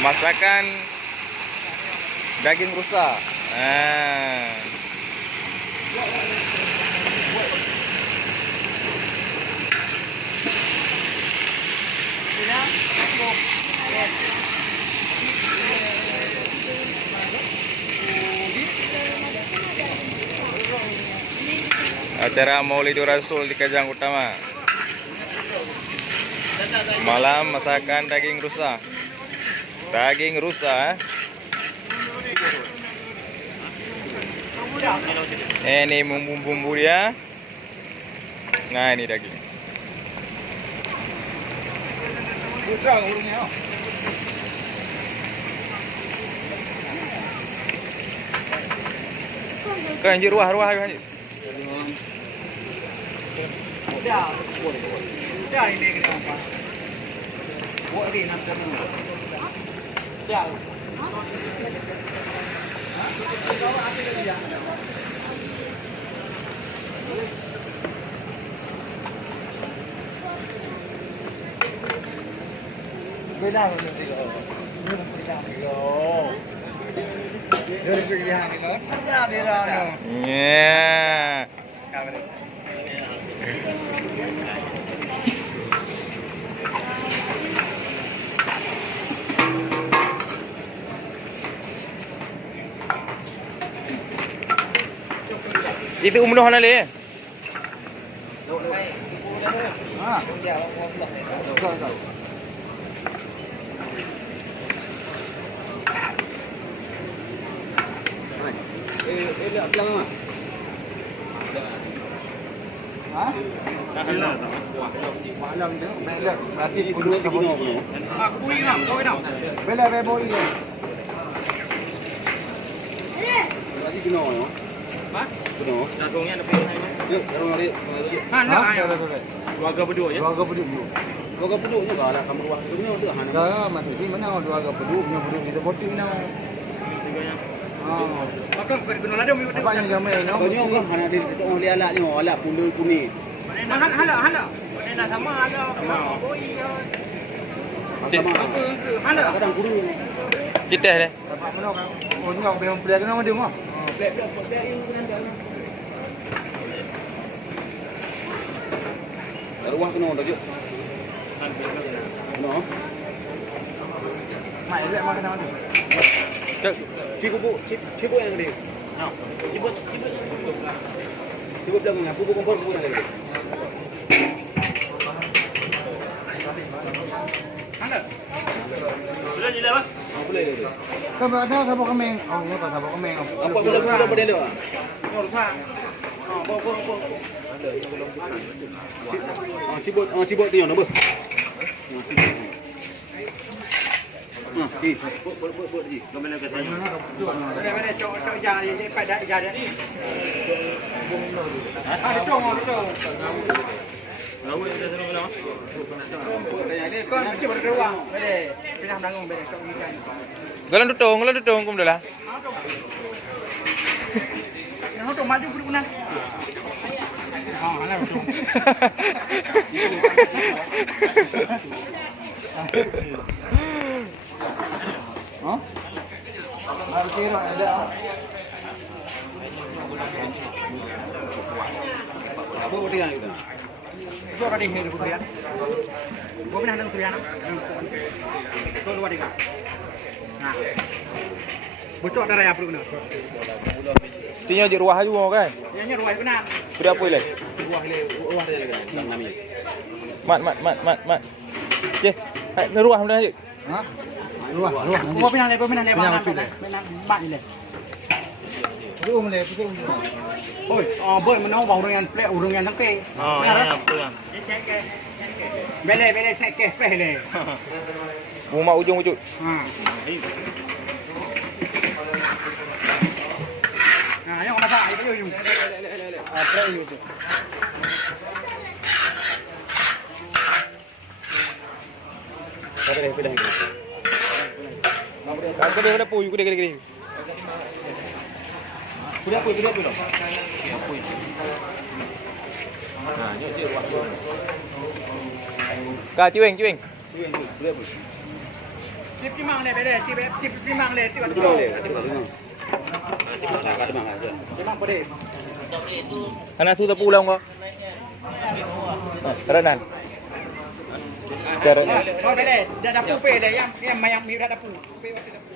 Masakan daging rusa. Acara Maulidur Rasul di Kajang Utama. Malam masakan daging rusa. Daging rusa. Ini bumbu-bumbu dia. Nah, ini daging. Kan anjir ruah anjir. Dah ini kena apa? Buat dia nak kena. Dah. Bela nanti lo. Dari pilihan ni lo. Ada dia lah. Yeah. Itu umroh na le. Betul. Jagungnya ada pilihan ni. Yuk, jarung ada. Keluarga beduk je. Keluarga beduk je. Keluarga beduknya kalau kamu keluarga beduknya tu hana. Dah mati di mana keluarga beduknya beduk kita botik nak. Maka kena ada mi. Apa yang jamai ni? Banyak kan hana di orang lialat ni, alat pundu kuning. Hala. Mana sama ada. Sama. Hala. Kadang kudu. Citah dia. Dapat mana kan? Oh, tengok memang pelak kena dia mah. Plek ini kan dah. Ruah kena dah je. No. Mai elok makan mana? Cipu yang gede. No. Cipu belakang, pupuk kompor yang gede. Anda. Boleh je lah, Bang. Boleh. Kau ada sabuk kemeng. Oh, ni kau sabuk kemeng. Apa boleh pada dia? Ni rusak. Bawa. Cibut tu yang nombor. Buat je. Kau mana kata? Mana cok jangan dia pada dia ni. Ada cok. Lawa dia sana mana? Ni kau mesti bergeruang. Boleh. Pindah dangung boleh cok ikan. Galan tutong kum dah lah. Yang tu maju berunan. Mana betul. Harus kira ada. Apa boleh kan kita? Itu ada di sini Putrian. Gua pernah nang Putrian. Itu luar dia. Nah. Bocok darah yang perlu. Tinya je ruah juga kan? Yang ruah benar. Sudah apa ile? Ruah dia kan. Sang namanya. Mat. Okey. Hai, ruah dah je. Ha? Ruah. Gua pernah lepas. Mak ni. Betul boleh. Oi, boleh menau bau dengan plek urang yang tangke. Apa yang? Bele sekeh pele. Rumah ujung-ujung. Nah, yang masak itu ujung. Apa itu? Pilih. Kan dia pada puy gede. Kuda apa loh? Nah, nyok je ruah tu. Ka ciweng. Kuda apa? Tip cimang le beda, tip cimang le, tip Itu boleh, itu boleh. Tak ada mana tu. cimang boleh. Anak tu tak pulang kok. Keranan. Keranan. Oh beda, dah dapur pe dah yang mi dah dapur. Pe waktu dapur.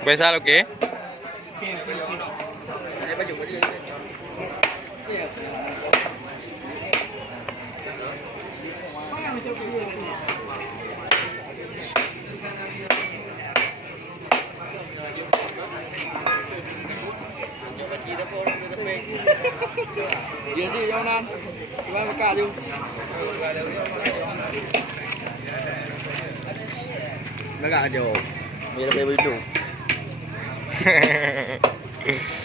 Biasa okey. Dia sih yang nan. Cuma buka tu. Agak aja. Biar lebih begitu.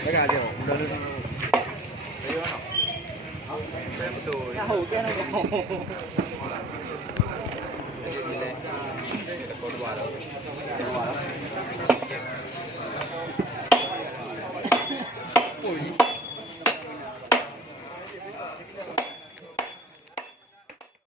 Agak aja. Tahu kan? Kau dua.